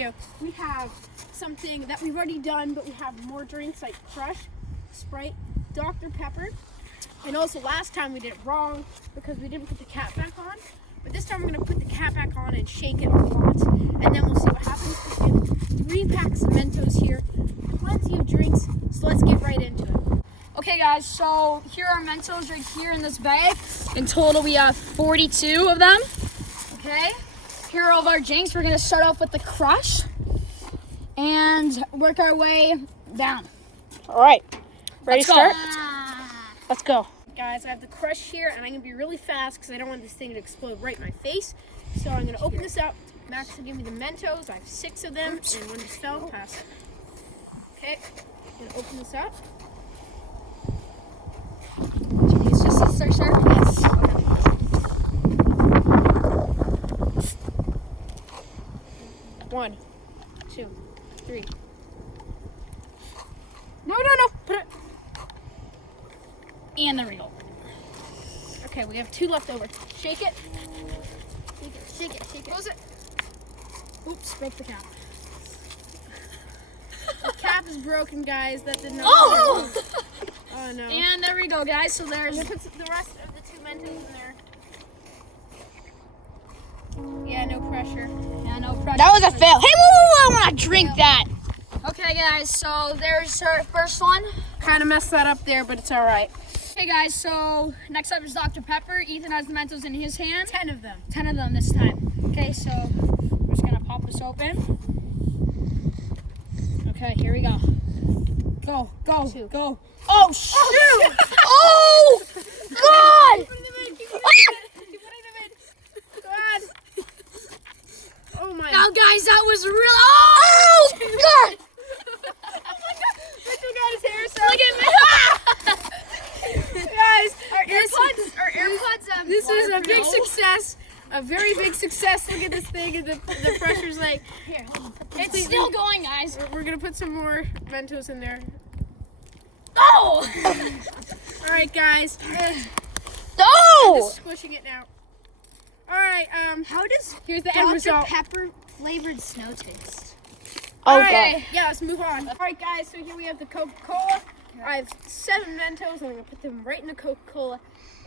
video. We have something that we've already done, but we have more drinks like Crush, Sprite, Dr. Pepper. And also last time we did it wrong because we didn't put the cap back on. But this time we're going to put the cap back on and shake it a lot. And then we'll see what happens. We have 3 packs of Mentos here. Plenty of drinks. So let's get right into it. Okay guys, so here are Mentos right here in this bag. In total we have 42 of them. Okay, here are all of our drinks. We're going to start off with the Crush and work our way down. All right, ready to start? Let's go. Guys, I have the Crush here, and I'm going to be really fast because I don't want this thing to explode right in my face. So I'm going to open this up. Max will give me the Mentos. I have 6 of them, and one just fell. Pass it. Okay, I'm going to open this up. It's just a start, sir? Yes. Okay. 1, 2, 3. No. Put it. And there we go. Okay, we have 2 left over. Shake it. Shake it. Close it. Oops, broke the cap. The cap is broken, guys. That did not. Oh! Oh no. And there we go, guys. So there's I'm gonna put the rest of the 2 Mentos in there. Yeah, no pressure. Yeah, no pressure. That was a fail. Hey, whoa, I want to drink that. Okay, guys. So there's our first one. Kind of messed that up there, but it's all right. Okay, guys. So next up is Dr. Pepper. Ethan has the Mentos in his hand. 10 of them. 10 of them this time. Okay, so we're just gonna pop this open. Okay, here we go. Go. 2. Go. Oh shoot! Oh, God. Keep putting them in. God. Oh my. Now, guys, that was real. Oh, God. Mitchell got his hair so. Look at me. Guys, Our AirPods. this is a big success. A very big success. Look at this thing, and the pressure's like. Here, it's still going, guys. We're gonna put some more Mentos in there. Oh! All right, guys. No. Just squishing it now. All right. How does Here's the end result. Pepper flavored snow taste? Oh, All right. God. Yeah, let's move on. All right, guys. So here we have the Coca-Cola. I have 7 Mentos. I'm gonna put them right in the Coca-Cola,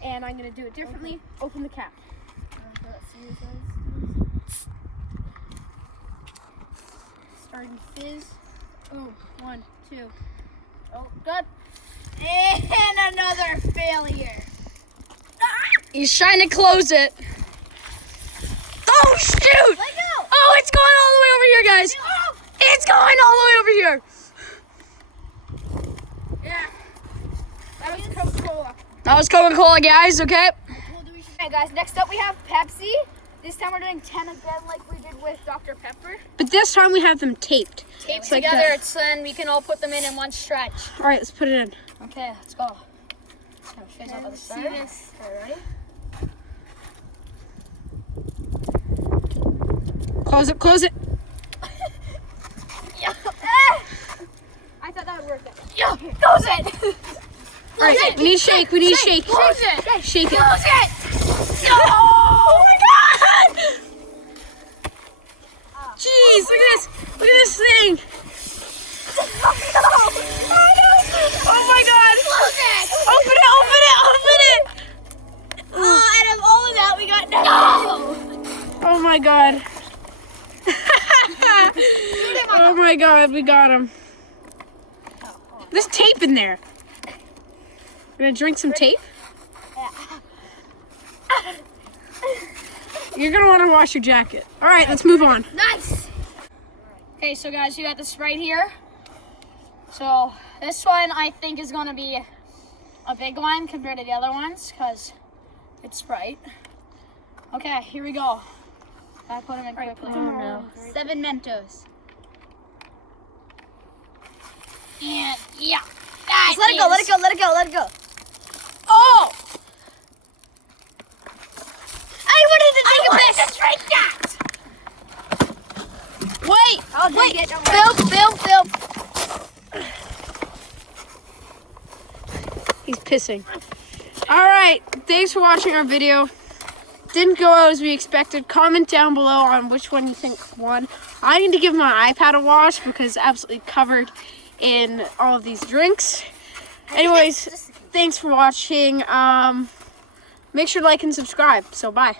and I'm gonna do it differently. Open the cap. Let's see what it says. Starting fizz. Oh, 1, 2. Oh, good. And another failure. He's trying to close it. Oh, shoot! Let go. Oh, it's going all the way over here, guys. It's going all the way over here. Yeah. That was Coca-Cola. That was Coca-Cola, guys, okay? Okay, guys, next up we have Pepsi. This time we're doing 10 again like we did with Dr. Pepper. But this time we have them taped. Taped like together, that. so then we can all put them in one stretch. All right, let's put it in. Okay, let's go. Face out the other side. Okay, ready? Close it. Yeah. I thought that would work. Yeah, close it. All right, we need shake. Close it. Shake it. Close it. Oh my God! Jeez, look at this. Look at this thing. Oh my God. Close it. Open it. Out of all of that, we got no. Oh my God. Oh my God, we got him. There's tape in there. We're gonna drink some tape. You're gonna want to wash your jacket. All right, let's move on. Nice. Okay, so guys, you got this right here. So this one I think is gonna be a big one compared to the other ones because it's Sprite. Okay, here we go. Gotta put them in quickly. 7 Mentos. And yeah. Just let it go. Oh! I wanted to take a piss. Just drink that! Wait. I'll drink it. Phil. He's pissing. All right, thanks for watching our video. didn't go out as we expected. Comment down below on which one you think won. I need to give my iPad a wash because it's absolutely covered in all of these drinks. Anyways, thanks for watching. Make sure to like and subscribe. So bye.